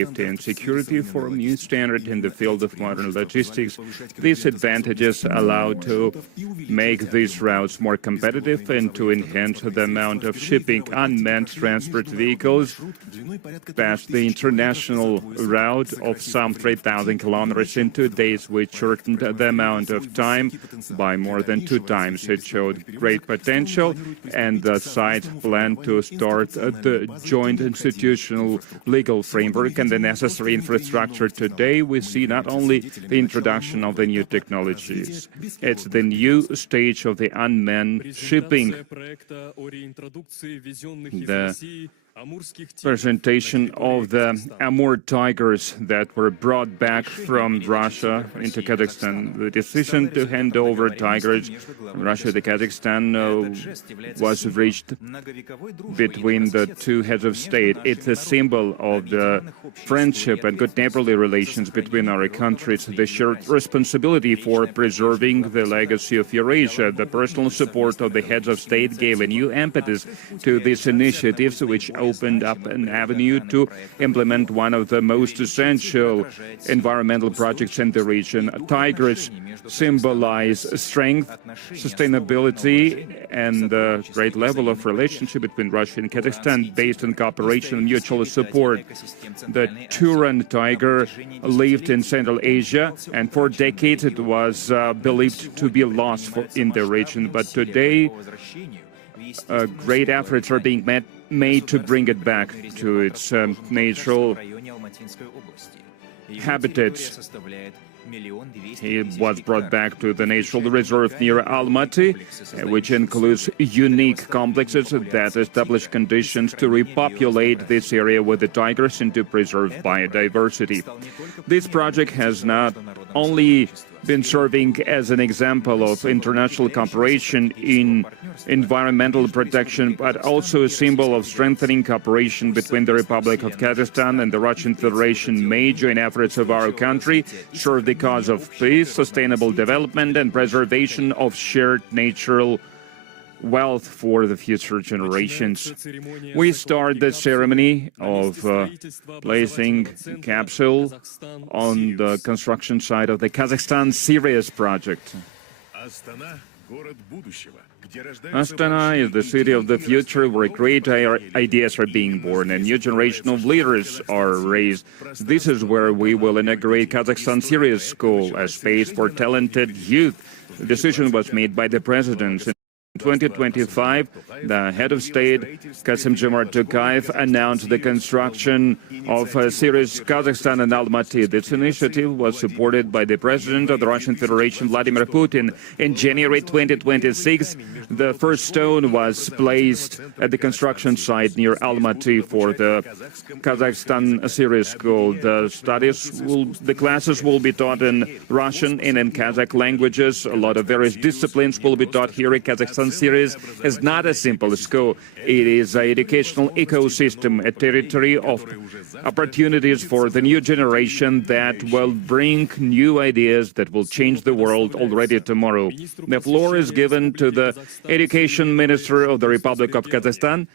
safety and security for a new standard in the field of modern logistics. These advantages allow to make these routes more competitive and to enhance the amount of shipping. Unmanned transport vehicles passed the international route of some 3,000 kilometers in 2 days, which shortened the amount of time by more than 2 times. It showed great potential, and the site planned to start the joint institutional legal framework and the necessary infrastructure. Today, we see not only the introduction of the new technologies, it's the new stage of the unmanned shipping. The presentation of the Amur tigers that were brought back from Russia into Kazakhstan. The decision to hand over tigers from Russia to Kazakhstan was reached between the 2 heads of state. It's a symbol of the friendship and good neighborly relations between our countries, the shared responsibility for preserving the legacy of Eurasia. The personal support of the heads of state gave a new impetus to these initiatives, which opened up an avenue to implement one of the most essential environmental projects in the region. Tigers symbolize strength, sustainability, and the great level of relationship between Russia and Kazakhstan based on cooperation and mutual support. The Turan tiger lived in Central Asia, and for decades it was believed to be lost in the region. But today, great efforts are being made to bring it back to its natural habitats. He was brought back to the natural reserve near Almaty, which includes unique complexes that establish conditions to repopulate this area with the tigers and to preserve biodiversity. This project has not only been serving as an example of international cooperation in environmental protection, but also a symbol of strengthening cooperation between the Republic of Kazakhstan and the Russian Federation. May joint efforts of our country serve the cause of peace, sustainable development, and preservation of shared natural wealth for the future generations. We start the ceremony of placing capsule on the construction site of the Kazakhstan Sirius project. Astana is the city of the future where great ideas are being born and new generation of leaders are raised. This is where we will inaugurate Kazakhstan Sirius School, a space for talented youth. The decision was made by the president. In 2025, the head of state, Kassym-Jomart Tokayev, announced the construction of Sirius Kazakhstan and Almaty. This initiative was supported by the President of the Russian Federation, Vladimir Putin. In January 2026, the first stone was placed at the construction site near Almaty for the Kazakhstan Sirius School. The classes will be taught in Russian and in Kazakh languages. A lot of various disciplines will be taught here in Kazakhstan. Sirius is not a simple school. It is an educational ecosystem, a territory of opportunities for the new generation that will bring new ideas that will change the world already tomorrow. The floor is given to the Education Minister of the Republic of Kazakhstan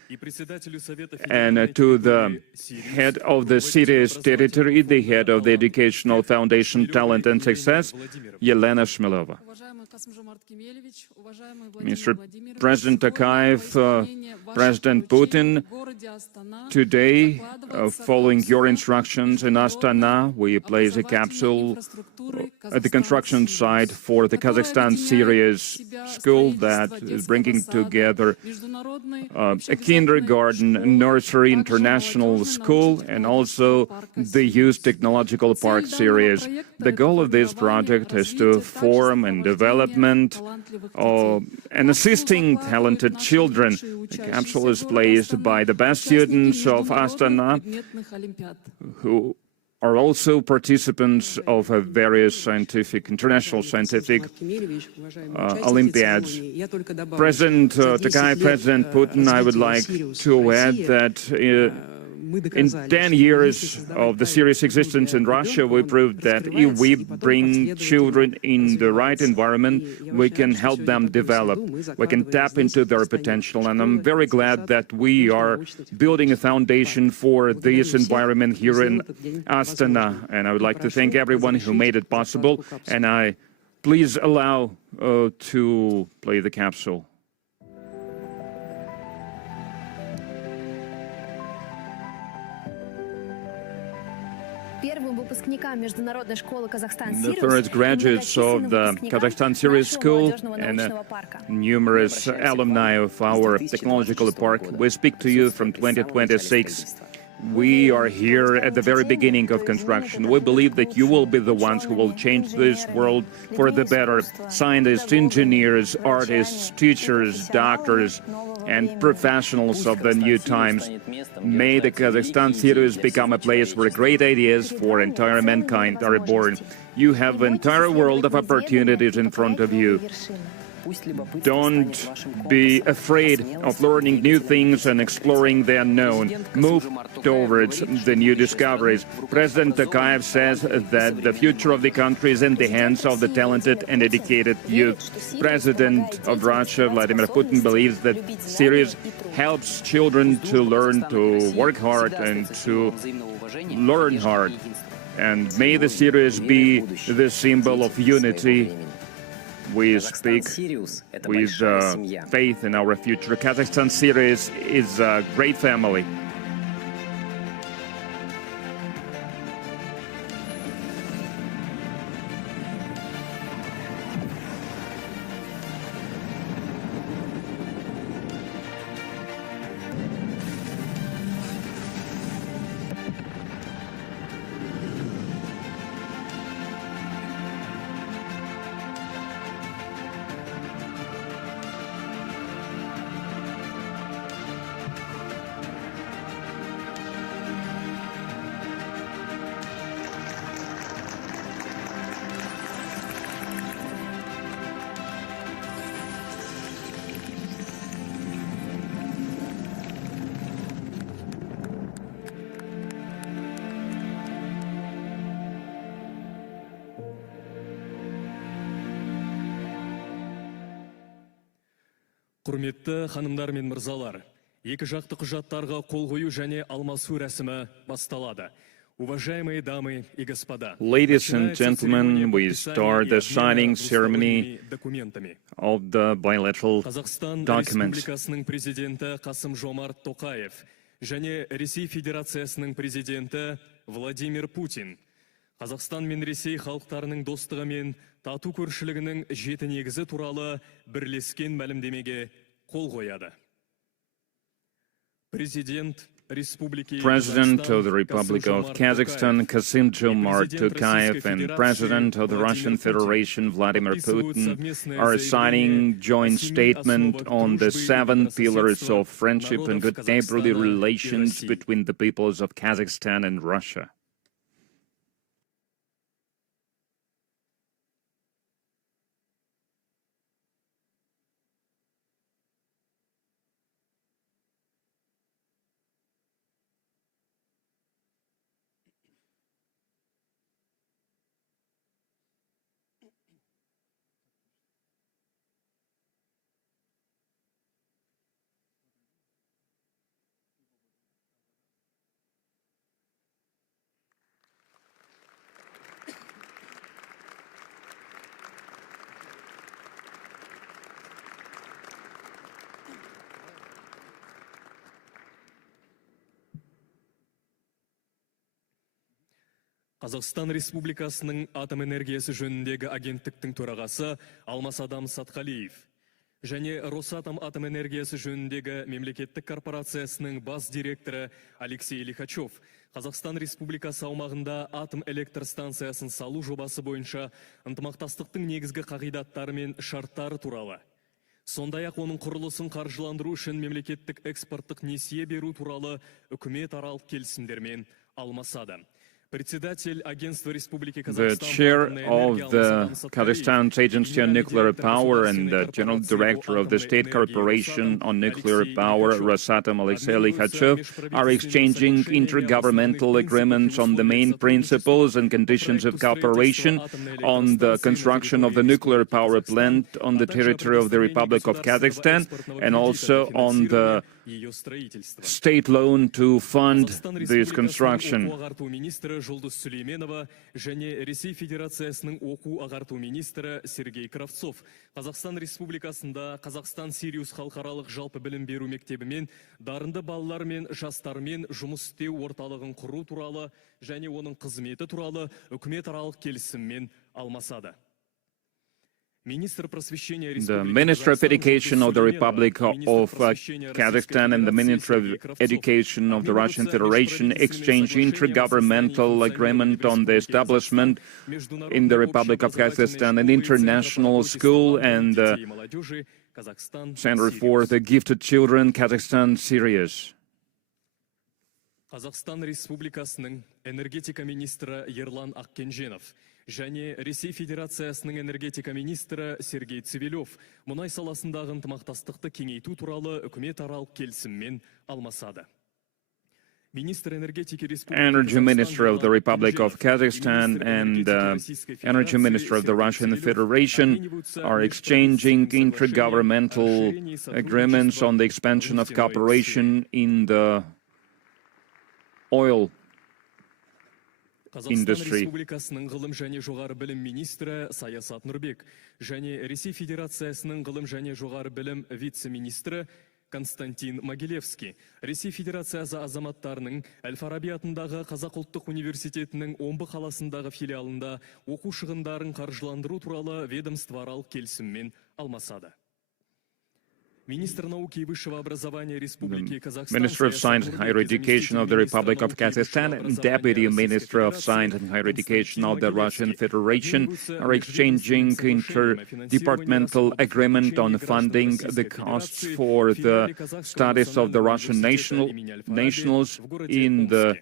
and to the head of the Sirius territory, the head of the Educational Foundation Talent and Success, Yelena Shmilova. Mr. President Tokayev, President Putin, today, following your instructions in Astana, we place a capsule at the construction site for the Kazakhstan Sirius School that is bringing together a kindergarten, nursery, international school, and also the Youth Technological Park Sirius. The goal of this project is to form and development and assisting talented children. The capsule is placed by the best students of Astana, who are also participants of various international scientific Olympiads. President Tokayev, President Putin, I would like to add that In 10 years of the series' existence in Russia, we proved that if we bring children in the right environment, we can help them develop. We can tap into their potential. And I'm very glad that we are building a foundation for this environment here in Astana. And I would like to thank everyone who made it possible. And please allow to play the capsule. The first graduates of the Kazakhstan Series School and numerous alumni of our technological park. We speak to you from 2026. We are here at the very beginning of construction. We believe that you will be the ones who will change this world for the better. Scientists, engineers, artists, teachers, doctors, and professionals of the new times. May the Kazakhstan series become a place where great ideas for entire mankind are born. You have an entire world of opportunities in front of you. Don't be afraid of learning new things and exploring the unknown. Move towards the new discoveries. President Tokayev says that the future of the country is in the hands of the talented and educated youth. President of Russia, Vladimir Putin, believes that series helps children to learn to work hard and to learn hard. And may the series be the symbol of unity. We speak with faith in our future. Kazakhstan series is a great family. Құрметті ханымдар мен мырзалар, екі жақты құжаттарға қол қою және алмасу рәсімі басталады. Уважаемые дамы и господа. Ladies and gentlemen, we start the signing ceremony of the bilateral documents. Қазақстан Республикасының президенті Kassym-Jomart Tokayev және Ресей Федерациясының президенті Владимир Путин. Қазақстан мен Ресей халықтарының достығы мен тату көршілігінің жеті негізі туралы бірлескен мәлімдемеге қол қояды. President of the Republic of Kazakhstan, Kassym-Jomart Tokayev, and President of the Russian Federation, Vladimir Putin, are signing joint statement on the 7 pillars of friendship and good neighborly relations between the peoples of Kazakhstan and Russia. Қазақстан Республикасының атом энергиясы жөніндегі агенттіктің төрағасы Алмасадам Сатқалиев және Росатом атом энергиясы жөніндегі мемлекеттік корпорациясының бас директоры Алексей Лихачев Қазақстан Республикасы аумағында атом электр станциясын салу жобасы бойынша ынтымақтастықтың негізгі қағидаттары мен шарттары туралы. Сондай-ақ оның құрылысын қаржыландыру үшін мемлекеттік экспорттық несие беру туралы үкімет аралық келісімдермен алмасады. Председатель агентства Республики The Казахстан chair of the Kazakhstan's Agency on Nuclear Power and the General Director of the State Corporation on Nuclear Power, Rosatom, Alexei Likhachev, are exchanging intergovernmental agreements on the main principles and conditions of cooperation on the construction of the nuclear power plant on the territory of the Republic of Kazakhstan, and also on the state loan to fund this construction. Жұлдыз Сүлейменова және Ресей Федерациясының оқу-ағарту министрі Сергей Кравцов Қазақстан Республикасында Қазақстан Сириус халықаралық жалпы білім беру мектебімен дарынды балалар мен жастармен жұмыс істеу орталығын құру туралы және оның қызметі туралы үкіметаралық келісіммен алмасады. The Minister of Education of the Republic of Kazakhstan and the Minister of Education of the Russian Federation exchange intergovernmental agreement on the establishment in the Republic of Kazakhstan an international school and the Center for the Gifted Children, Kazakhstan series. Қазақстан Республикасының энергетика министрі Ерлан Ақкенженов және Ресей Федерациясының энергетика министрі Сергей Цивилев мұнай саласындағы ынтымақтастықты кеңейту туралы үкіметаралық келісіммен алмасады. Energy Minister of the Republic of Kazakhstan and Energy Minister of the Russian Federation are exchanging intergovernmental agreements on the expansion of cooperation in the oil industry. Республикасының ғылым және жоғары білім министрі Саясат Нұрбек және Ресей Федерациясының ғылым және жоғары білім вице-министрі Константин Могилевский, Ресей Федерациясы азаматтарының Әл-Фараби атындағы Қазақ ұлттық университетінің Омбы қаласындағы филиалында оқу шығындарын қаржыландыру туралы ведомствоаралық келісіммен алмасады. The Minister of Science and Higher Education of the Republic of Kazakhstan and Deputy Minister of Science and Higher Education of the Russian Federation are exchanging interdepartmental agreement on funding the costs for the studies of the Russian nationals in the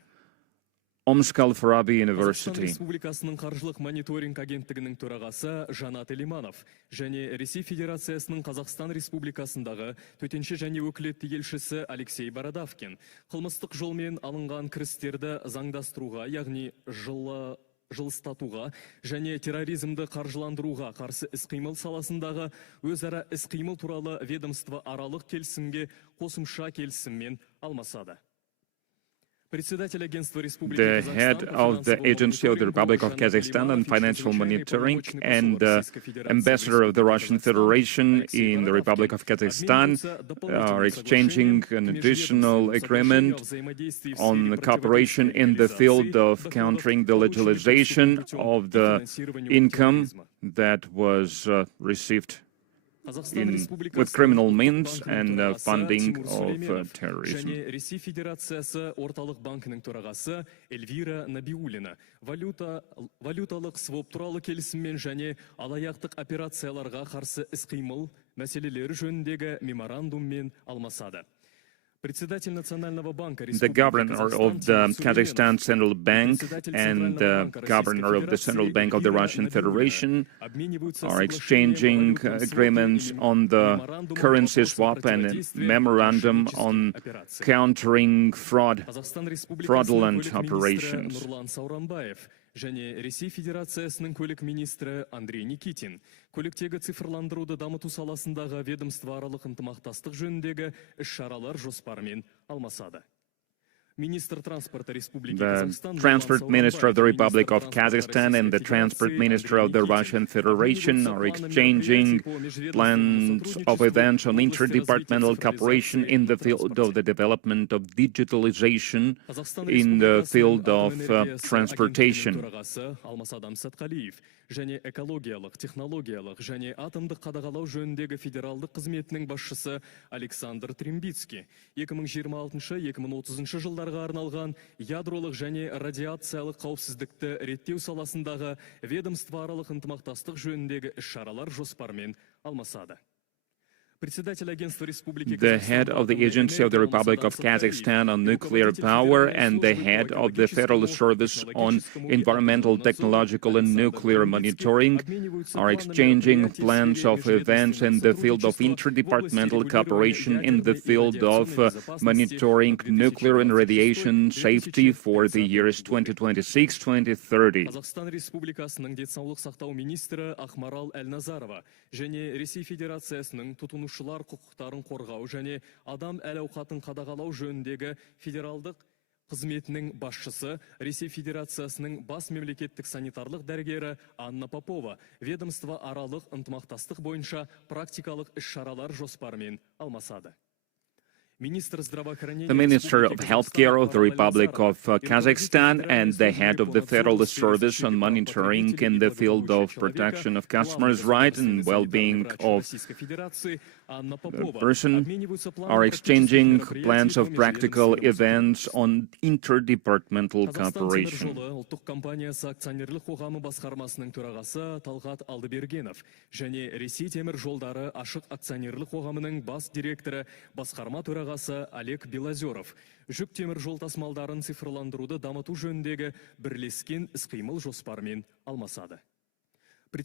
Omsk Al-Farabi University. Республикасының қаржылық мониторинг агенттігінің төрағасы Жанат Элиманов және Ресей Федерациясының Қазақстан Республикасындағы төтенше және өкілетті елшісі Алексей Бородавкин қылмыстық жолмен алынған кірістерді заңдастыруға, яғни жылыстатуға және терроризмді қаржыландыруға қарсы іс-қимыл саласындағы өзара іс-қимыл туралы ведомство аралық келісімге қосымша келісіммен алмасады. The head of the Agency of the Republic of Kazakhstan on Financial Monitoring and the Ambassador of the Russian Federation in the Republic of Kazakhstan are exchanging an additional agreement on cooperation in the field of countering the legalization of the income that was received with criminal means and funding of terrorism. Ресей Федерациясы орталық банкінің төрағасы Эльвира Набиуллина валюталық своп туралы келісіммен және алаяқтық операцияларға қарсы іс-қимыл мәселелері жөніндегі меморандуммен алмасады. The governor of the Kazakhstan Central Bank and the governor of the Central Bank of the Russian Federation are exchanging agreements on the currency swap and a memorandum on countering fraudulent operations. және Ресей Федерациясының көлік министрі Андрей Никитин көліктегі цифрландыруды дамыту саласындағы ведомствоаралық ынтымақтастық жөніндегі іс-шаралар жоспарымен алмасады. The Transport Minister of the Republic of Kazakhstan and the Transport Minister of the Russian Federation are exchanging plans of events on interdepartmental cooperation in the field of the development of digitalization in the field of transportation. және экологиялық, технологиялық және атомдық қадағалау жөніндегі федералдық қызметінің басшысы Александр Трембицкий 2026-2030 жылдарға арналған ядролық және радиациялық қауіпсіздікті реттеу саласындағы ведомствоаралық ынтымақтастық жөніндегі іс-шаралар жоспарымен алмасады. the head of the Agency of the Republic of Kazakhstan on Nuclear Power and the head of the Federal Service on Environmental, Technological and Nuclear Monitoring are exchanging plans of events in the field of interdepartmental cooperation in the field of monitoring nuclear and radiation safety for the years 2026-2030. Kazakhstan Республикасының денсаулық сақтау министрі Ақмарал Әлназарова және Ресей Федерациясының тұтынушылар құқықтарын қорғау және адам әл-ауқатын қадағалау жөніндегі федералдық қызметінің басшысы, Ресей Федерациясының бас мемлекеттік санитарлық дәрігері Анна Попова ведомство аралық ынтымақтастық бойынша практикалық іс-шаралар жоспарымен алмасады. The Minister of Healthcare of the Republic of Kazakhstan and the head of the Federal Service on Monitoring in the field of protection of customers' rights and well-being of the person are exchanging plans of practical events on interdepartmental cooperation. ұлттық компаниясы акционерлік қоғамы басқармасының төрағасы Талғат Алдыбергенов және Ресей темір жолдары ашық акционерлік қоғамының бас директоры басқарма төрағасы Олег Белозеров жүк темір жол тасымалдарын цифрландыруды дамыту жөніндегі бірлескен іс-қимыл жоспарымен алмасады. The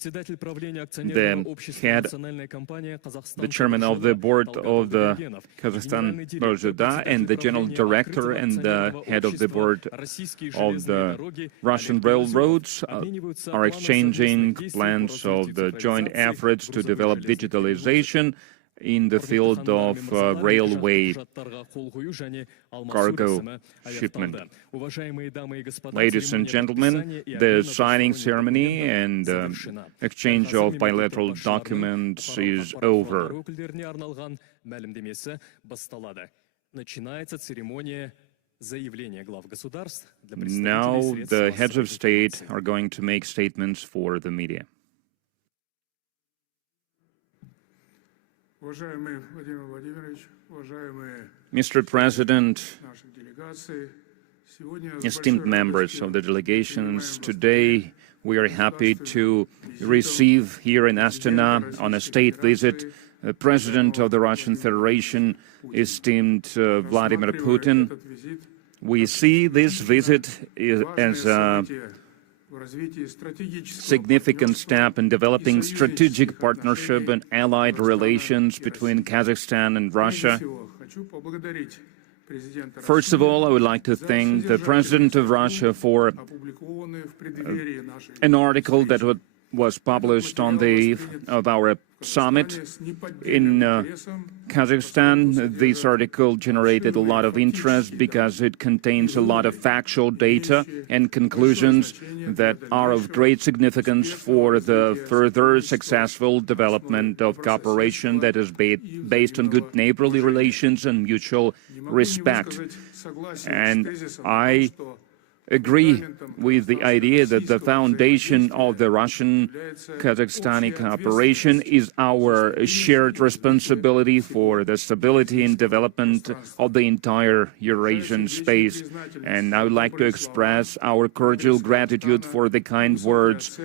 chairman of the board of the Kazakhstan Bozhida and the general director and the head of the board of the Russian railroads are exchanging plans of the joint efforts to develop digitalization in the field of railway cargo shipment. Ladies and gentlemen, the signing ceremony and exchange of bilateral documents is over. Now the heads of state are going to make statements for the media. Mr. President, esteemed members of the delegations, today we are happy to receive here in Astana on a state visit the President of the Russian Federation, esteemed Vladimir Putin. We see this visit as a significant step in developing strategic partnership and allied relations between Kazakhstan and Russia. First of all, I would like to thank the President of Russia for an article that was published on the eve of our summit in Kazakhstan. This article generated a lot of interest because it contains a lot of factual data and conclusions that are of great significance for the further successful development of cooperation that is based on good neighborly relations and mutual respect. And I agree with the idea that the foundation of the Russian-Kazakhstani cooperation is our shared responsibility for the stability and development of the entire Eurasian space. And I would like to express our cordial gratitude for the kind words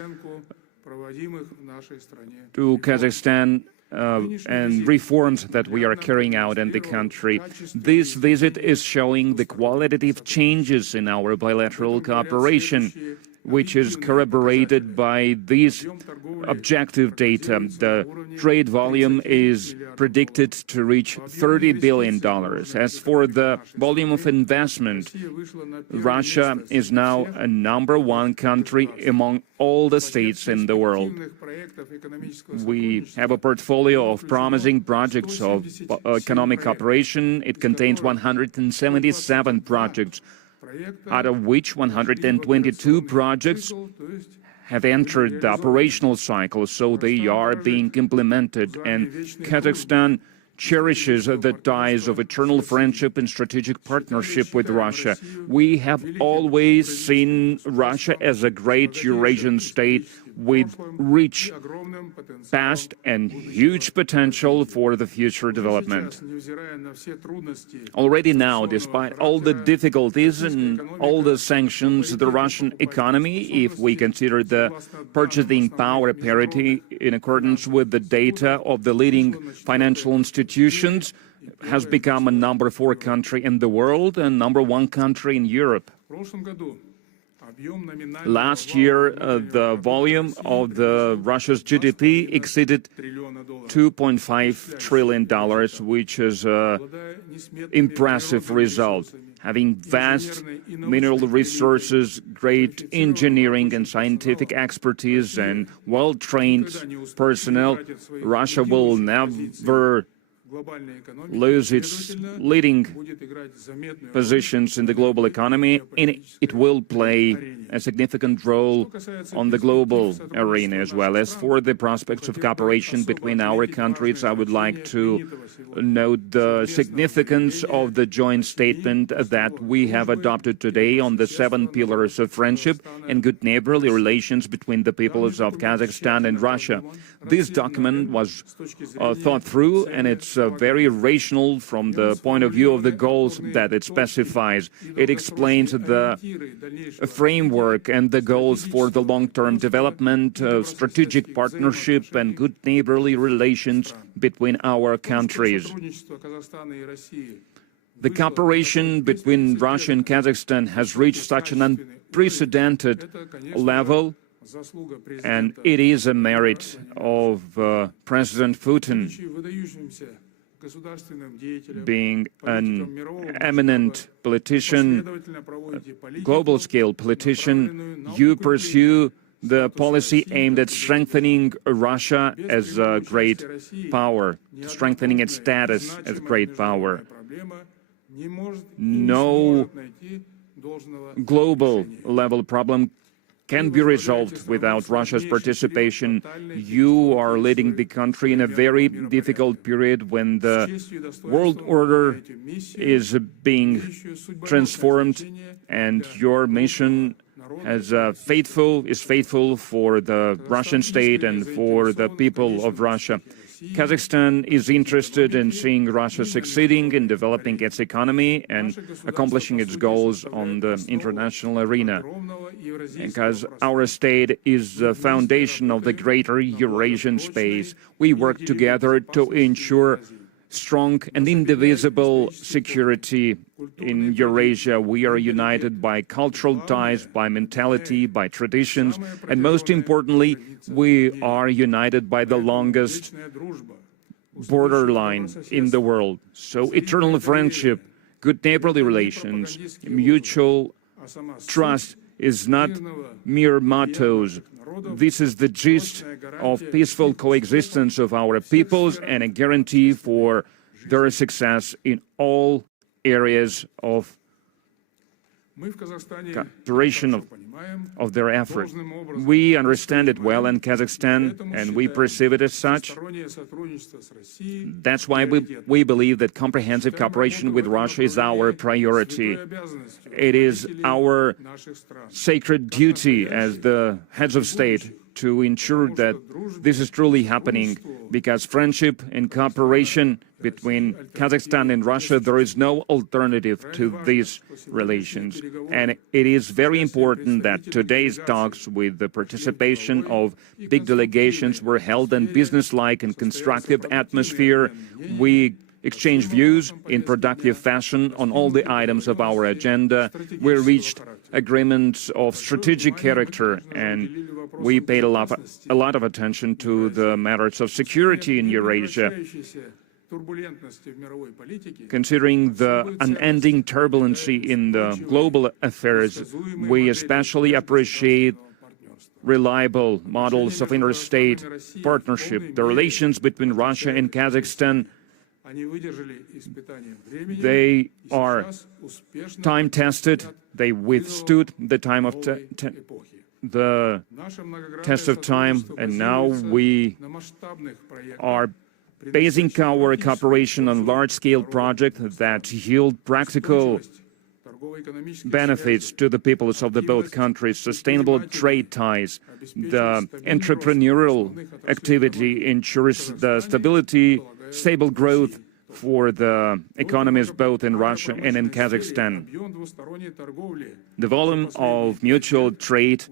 to Kazakhstan and reforms that we are carrying out in the country. This visit is showing the qualitative changes in our bilateral cooperation, which is corroborated by these objective data. The trade volume is predicted to reach $30 billion. As for the volume of investment, Russia is now a #1 country among all the states in the world. We have a portfolio of promising projects of economic cooperation. It contains 177 projects, out of which 122 projects have entered the operational cycle, so they are being implemented. And Kazakhstan cherishes the ties of eternal friendship and strategic partnership with Russia. We have always seen Russia as a great Eurasian state with rich past and huge potential for the future development. Already now, despite all the difficulties and all the sanctions, the Russian economy, if we consider the purchasing power parity in accordance with the data of the leading financial institutions, has become a number 4 country in the world and number 1 country in Europe. Last year, the volume of Russia's GDP exceeded $2.5 trillion, which is an impressive result. Having vast mineral resources, great engineering and scientific expertise, and well-trained personnel, Russia will never lose its leading positions in the global economy, and it will play a significant role on the global arena as well. As for the prospects of cooperation between our countries, I would like to note the significance of the joint statement that we have adopted today on the 7 pillars of friendship and good neighborly relations between the peoples of Kazakhstan and Russia. This document was thought through, and it's very rational from the point of view of the goals that it specifies. It explains the framework and the goals for the long-term development, strategic partnership, and good neighborly relations between our countries. The cooperation between Russia and Kazakhstan has reached such an unprecedented level, and it is a merit of President Putin, being an eminent politician, global-scale politician. You pursue the policy aimed at strengthening Russia as a great power, strengthening its status as a great power. No global-level problem can be resolved without Russia's participation. You are leading the country in a very difficult period when the world order is being transformed, and your mission is faithful for the Russian state and for the people of Russia. Kazakhstan is interested in seeing Russia succeeding in developing its economy and accomplishing its goals on the international arena, because our state is the foundation of the greater Eurasian space. We work together to ensure strong and indivisible security in Eurasia. We are united by cultural ties, by mentality, by traditions, and most importantly, we are united by the longest borderline in the world. So eternal friendship, good neighborly relations, mutual trust is not mere mottos. This is the gist of peaceful coexistence of our peoples and a guarantee for their success in all areas of duration of their effort. We understand it well in Kazakhstan, and we perceive it as such. That's why we believe that comprehensive cooperation with Russia is our priority. It is our sacred duty as the heads of state to ensure that this is truly happening, because friendship and cooperation between Kazakhstan and Russia, there is no alternative to these relations. And it is very important that today's talks, with the participation of big delegations, were held in business-like and constructive atmosphere. We exchange views in productive fashion on all the items of our agenda. We reached agreements of strategic character, and we paid a lot of attention to the matters of security in Eurasia. Considering the unending turbulency in the global affairs, we especially appreciate reliable models of interstate partnership. The relations between Russia and Kazakhstan, they are time-tested. They withstood the time of the test of time, and now we are basing our cooperation on large-scale projects that yield practical benefits to the peoples of the both countries, sustainable trade ties. The entrepreneurial activity ensures the stable growth for the economies both in Russia and in Kazakhstan. The volume of mutual trade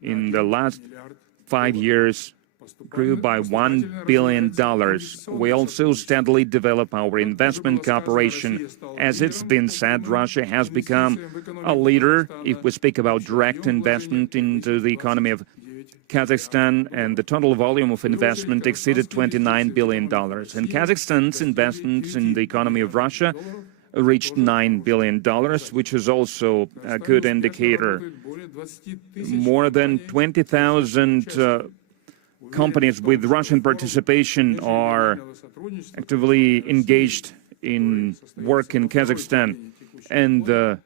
in the last 5 years grew by $1 billion. We also steadily develop our investment cooperation. As it's been said, Russia has become a leader if we speak about direct investment into the economy of Kazakhstan, and the total volume of investment exceeded $29 billion. And Kazakhstan's investments in the economy of Russia reached $9 billion, which is also a good indicator. More than 20,000 companies with Russian participation are actively engaged in work in Kazakhstan, and the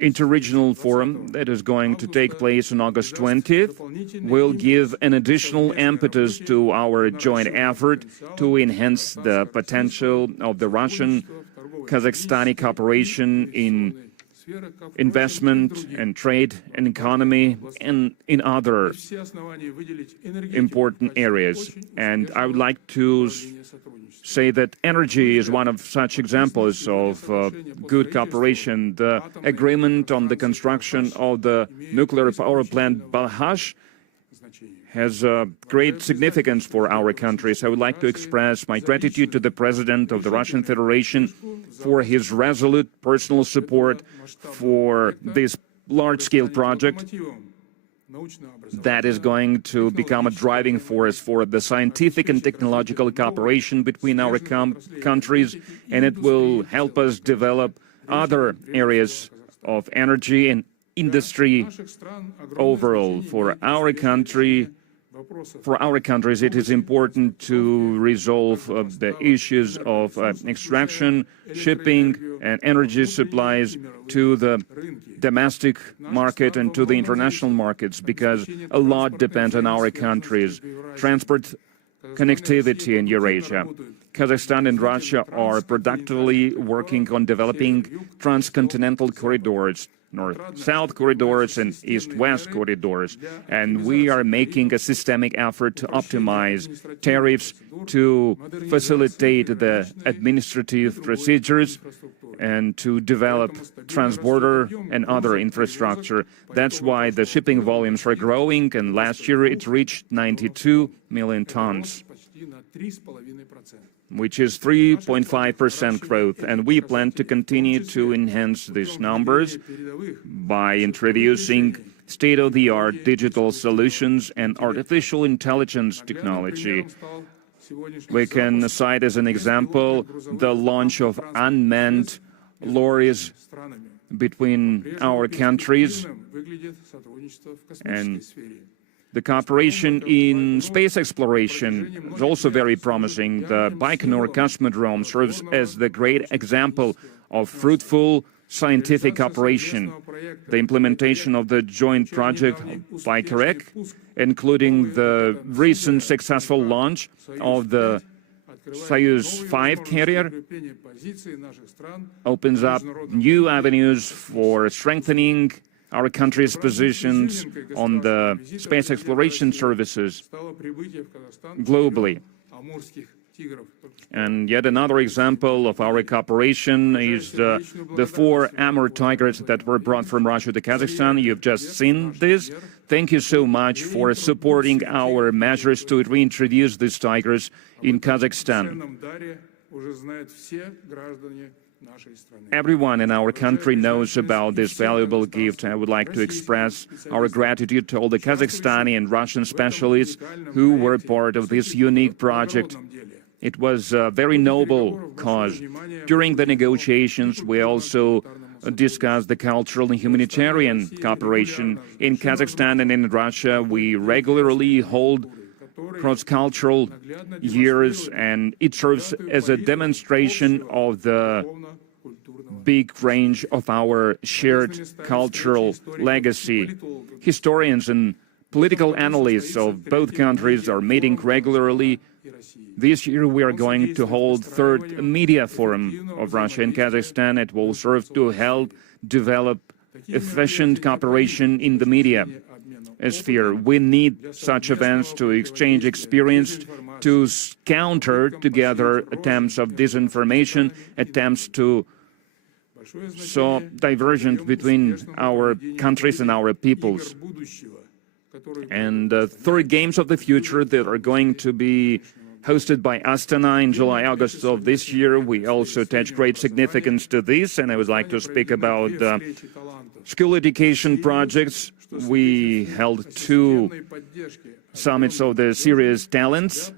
Interregional Forum that is going to take place on August 20th will give an additional impetus to our joint effort to enhance the potential of the Russian-Kazakhstani cooperation in investment and trade and economy and in other important areas. And I would like to say that energy is one of such examples of good cooperation. The agreement on the construction of the nuclear power plant Balkh has great significance for our countries. I would like to express my gratitude to the President of the Russian Federation for his resolute personal support for this large-scale project that is going to become a driving force for the scientific and technological cooperation between our countries, and it will help us develop other areas of energy and industry overall. For our countries, it is important to resolve the issues of extraction, shipping, and energy supplies to the domestic market and to the international markets, because a lot depends on our countries. Transport connectivity in Eurasia. Kazakhstan and Russia are productively working on developing transcontinental corridors, north-south corridors and east-west corridors, and we are making a systemic effort to optimize tariffs to facilitate the administrative procedures and to develop transborder and other infrastructure. That's why the shipping volumes are growing, and last year it reached 92 million tons, which is 3.5% growth, and we plan to continue to enhance these numbers by introducing state-of-the-art digital solutions and artificial intelligence technology. We can cite as an example the launch of unmanned lorries between our countries, and the cooperation in space exploration is also very promising. The Baikonur Cosmodrome serves as the great example of fruitful scientific cooperation. The implementation of the joint project Baikonur, including the recent successful launch of the Soyuz 5 carrier, opens up new avenues for strengthening our country's positions on the space exploration services globally. And yet another example of our cooperation is the 4 Amur tigers that were brought from Russia to Kazakhstan. You've just seen this. Thank you so much for supporting our measures to reintroduce these tigers in Kazakhstan. Everyone in our country knows about this valuable gift. I would like to express our gratitude to all the Kazakhstani and Russian specialists who were part of this unique project. It was a very noble cause. During the negotiations, we also discussed the cultural and humanitarian cooperation. In Kazakhstan and in Russia, we regularly hold cross-cultural years, and it serves as a demonstration of the big range of our shared cultural legacy. Historians and political analysts of both countries are meeting regularly This year we are going to hold third media forum of Russia and Kazakhstan. It will serve to help develop efficient cooperation in the media sphere. We need such events to exchange experience, to counter together attempts of disinformation, attempts to sow divergence between our countries and our peoples. And third Games of the Future that are going to be hosted by Astana in July, August of this year. We also attach great significance to this, and I would like to speak about school education projects. We held 2 summits of the serious talents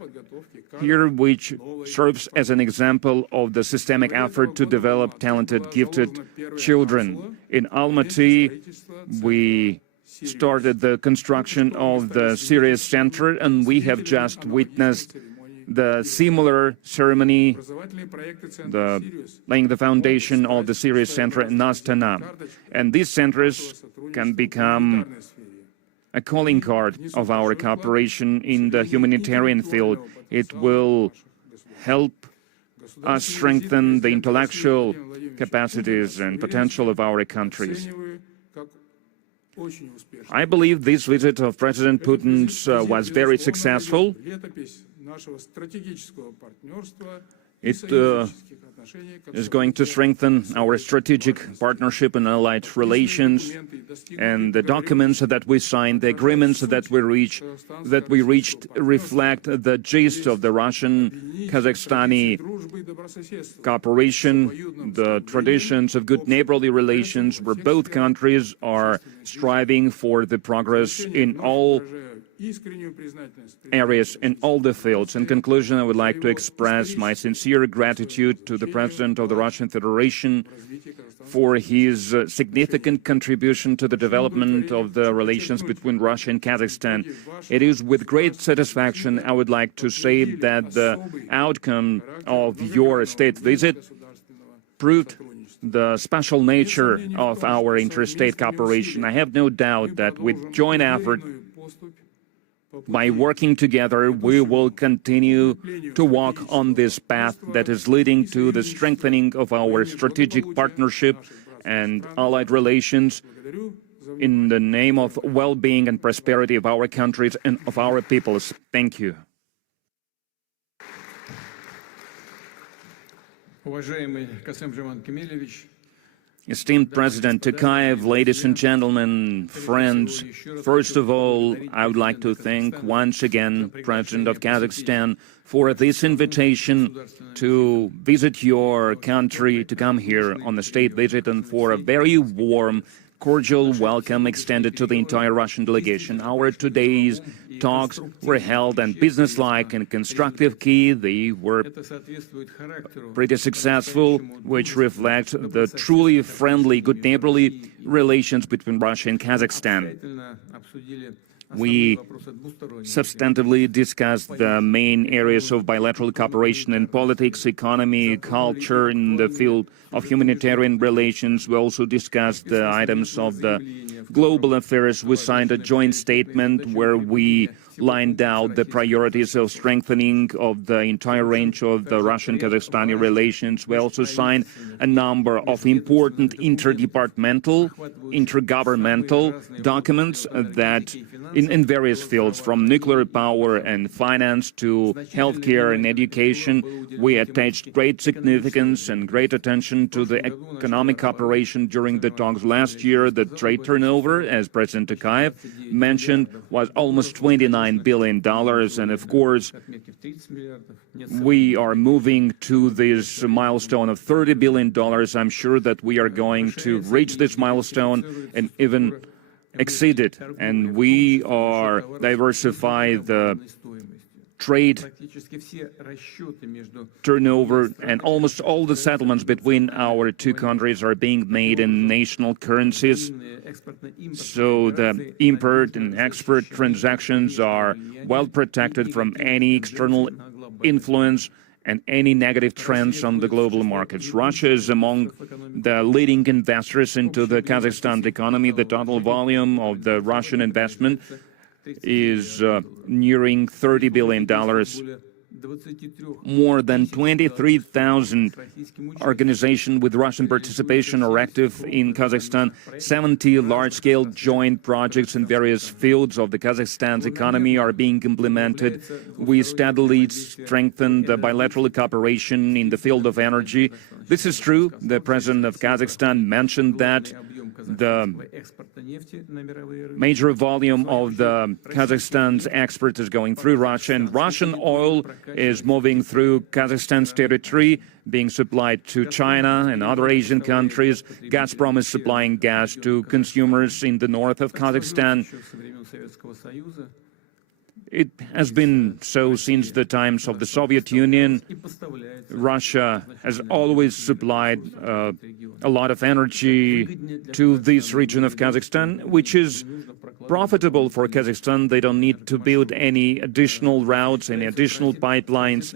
here, which serves as an example of the systemic effort to develop talented, gifted children. In Almaty, we started the construction of the Serious Center, and we have just witnessed the similar ceremony, laying the foundation of the Serious Center in Astana. And these centers can become a calling card of our cooperation in the humanitarian field. It will help us strengthen the intellectual capacities and potential of our countries. I believe this visit of President Putin's was very successful. It is going to strengthen our strategic partnership and allied relations, and the documents that we signed, the agreements that we reached reflect the gist of the Russian-Kazakhstani cooperation, the traditions of good neighborly relations, where both countries are striving for the progress in all areas, in all the fields. In conclusion, I would like to express my sincere gratitude to the President of the Russian Federation for his significant contribution to the development of the relations between Russia and Kazakhstan. It is with great satisfaction I would like to say that the outcome of your state visit proved the special nature of our interstate cooperation. I have no doubt that with joint effort, by working together, we will continue to walk on this path that is leading to the strengthening of our strategic partnership and allied relations in the name of well-being and prosperity of our countries and of our peoples. Thank you. Esteemed President Tokayev, ladies and gentlemen, friends, first of all, I would like to thank once again President of Kazakhstan for this invitation to visit your country, to come here on the state visit, and for a very warm, cordial welcome extended to the entire Russian delegation. Our today's talks were held in businesslike and constructive key. They were pretty successful, which reflects the truly friendly, good neighborly relations between Russia and Kazakhstan. We substantively discussed the main areas of bilateral cooperation in politics, economy, culture, in the field of humanitarian relations. We also discussed the items of the global affairs. We signed a joint statement where we lined out the priorities of strengthening of the entire range of the Russian-Kazakhstani relations. We also signed a number of important interdepartmental, intergovernmental documents that in various fields, from nuclear power and finance to healthcare and education. We attached great significance and great attention to the economic cooperation during the talks. Last year, the trade turnover, as President Tokayev mentioned, was almost $29 billion. And of course, we are moving to this milestone of $30 billion. I'm sure that we are going to reach this milestone and even exceed it. And we are diversify the trade turnover, and almost all the settlements between our two countries are being made in national currencies. So the import and export transactions are well protected from any external influence and any negative trends on the global markets. Russia is among the leading investors into the Kazakhstan economy. The total volume of the Russian investment is nearing $30 billion More than 23,000 organizations with Russian participation are active in Kazakhstan. 70 large-scale joint projects in various fields of the Kazakhstan's economy are being implemented. We steadily strengthen the bilateral cooperation in the field of energy. This is true. The President of Kazakhstan mentioned that the major volume of the Kazakhstan's export is going through Russia, and Russian oil is moving through Kazakhstan's territory, being supplied to China and other Asian countries. Gazprom is supplying gas to consumers in the north of Kazakhstan. It has been so since the times of the Soviet Union. Russia has always supplied a lot of energy to this region of Kazakhstan, which is profitable for Kazakhstan. They don't need to build any additional routes, any additional pipelines.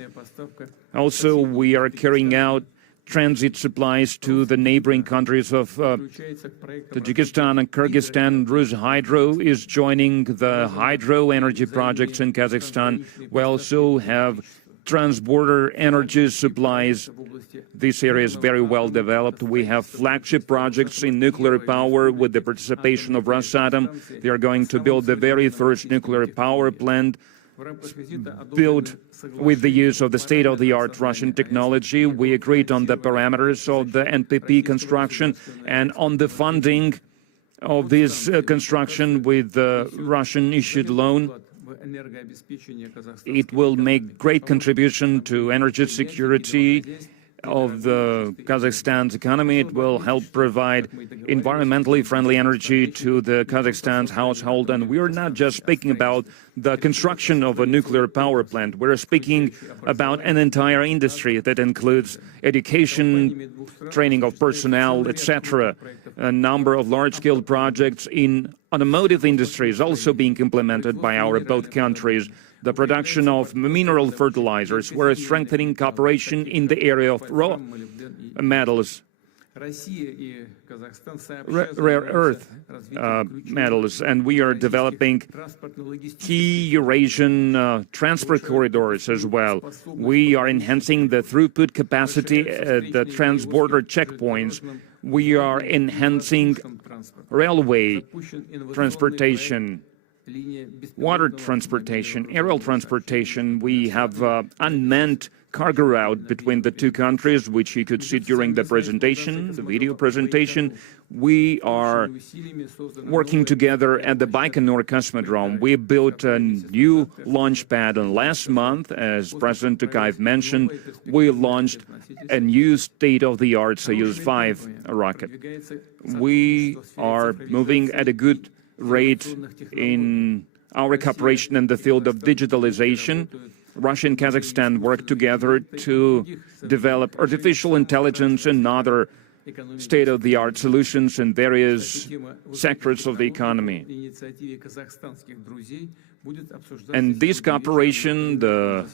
Also, we are carrying out transit supplies to the neighboring countries of Tajikistan and Kyrgyzstan. Rus Hydro is joining the hydro energy projects in Kazakhstan. We also have transborder energy supplies. This area is very well developed. We have flagship projects in nuclear power with the participation of Rosatom. They are going to build the very first nuclear power plant built with the use of the state-of-the-art Russian technology. We agreed on the parameters of the NPP construction and on the funding of this construction with the Russian-issued loan. It will make great contribution to energy security of the Kazakhstan's economy. It will help provide environmentally friendly energy to the Kazakhstan's household. And we are not just speaking about the construction of a nuclear power plant. We're speaking about an entire industry that includes education, training of personnel, etc. A number of large-scale projects in automotive industry is also being implemented by our both countries. The production of mineral fertilizers. We're strengthening cooperation in the area of raw metals, rare earth metals, and we are developing key Eurasian transport corridors as well. We are enhancing the throughput capacity at the transborder checkpoints. We are enhancing railway transportation, water transportation, aerial transportation. We have unmanned cargo route between the two countries, which you could see during the presentation, the video presentation. We are working together at the Baikonur Cosmodrome. We built a new launch pad, and last month, as President Tokayev mentioned, we launched a new state-of-the-art Soyuz 5 rocket. We are moving at a good rate in our cooperation in the field of digitalization. Russia and Kazakhstan work together to develop artificial intelligence and other state-of-the-art solutions in various sectors of the economy. And this cooperation, the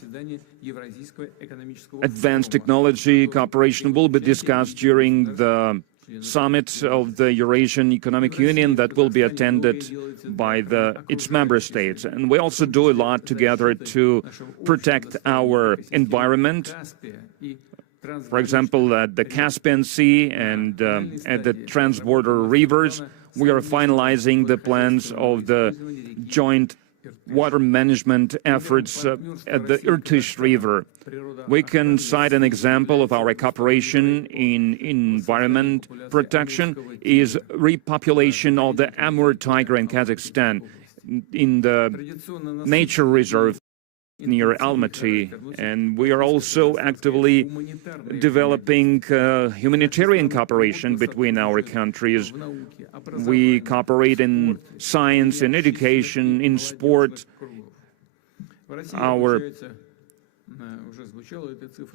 advanced technology cooperation, will be discussed during the summit of the Eurasian Economic Union that will be attended by its member states. And we also do a lot together to protect our environment. For example, at the Caspian Sea and at the transborder rivers, we are finalizing the plans of the joint water management efforts at the Irtysh River. We can cite an example of our cooperation in environment protection is repopulation of the Amur tiger in Kazakhstan in the nature reserve near Almaty, and we are also actively developing humanitarian cooperation between our countries. We cooperate in science, in education, in sport. Our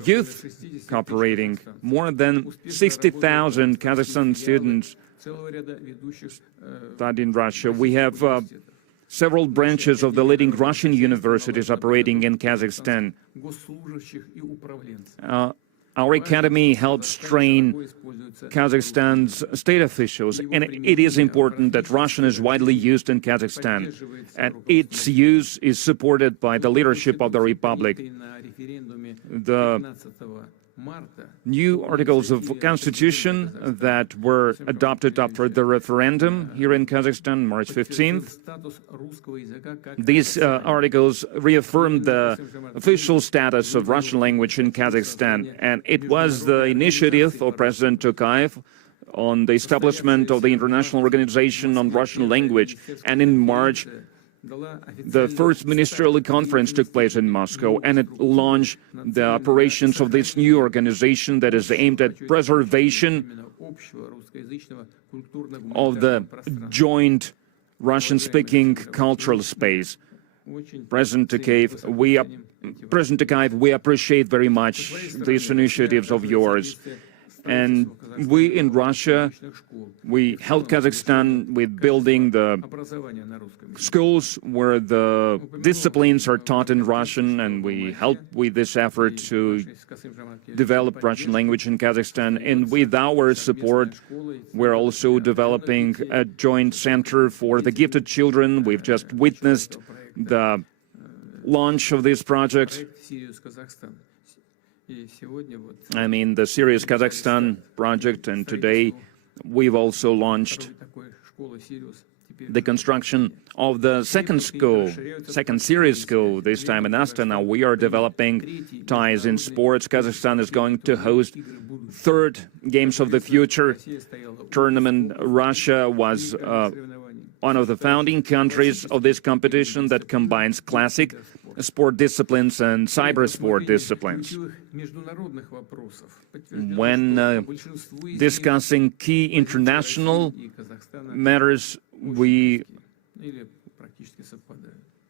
youth cooperating, more than 60,000 Kazakhstan students study in Russia. We have several branches of the leading Russian universities operating in Kazakhstan. Our academy helps train Kazakhstan's state officials, and it is important that Russian is widely used in Kazakhstan, and its use is supported by the leadership of the Republic. The new articles of Constitution that were adopted after the referendum here in Kazakhstan, March 15th, these articles reaffirmed the official status of Russian language in Kazakhstan, and it was the initiative of President Tokayev on the establishment of the International Organization on Russian Language, and in March, the first ministerial conference took place in Moscow, and it launched the operations of this new organization that is aimed at preservation of the joint Russian-speaking cultural space. President Tokayev, we appreciate very much these initiatives of yours. And we in Russia, we help Kazakhstan with building the schools where the disciplines are taught in Russian, and we help with this effort to develop Russian language in Kazakhstan. And with our support, we're also developing a joint center for the gifted children. We've just witnessed the launch of this project. I mean, the Serious Kazakhstan project, and today we've also launched the construction of the second Serious school, this time in Astana. We are developing ties in sports. Kazakhstan is going to host third Games of the Future tournament. Russia was one of the founding countries of this competition that combines classic sport disciplines and cyber sport disciplines. When discussing key international matters, we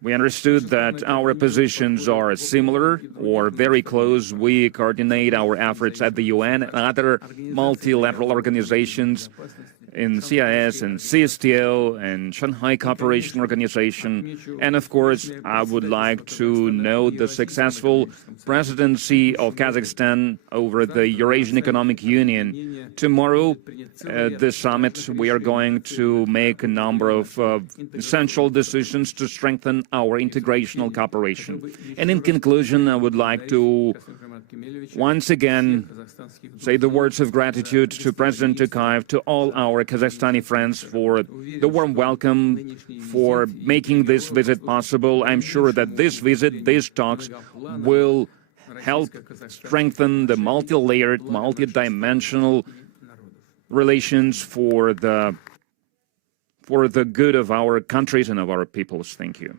understood that our positions are similar or very close. We coordinate our efforts at the UN and other multilateral organizations in CIS and CSTO and Shanghai Cooperation Organization. And of course, I would like to note the successful presidency of Kazakhstan over the Eurasian Economic Union. Tomorrow, at the summit, we are going to make a number of essential decisions to strengthen our integrational cooperation. And in conclusion, I would like to once again say the words of gratitude to President Tokayev, to all our Kazakhstani friends for the warm welcome, for making this visit possible. I'm sure that this visit, these talks, will help strengthen the multi-layered, multi-dimensional relations for the good of our countries and of our peoples. Thank you.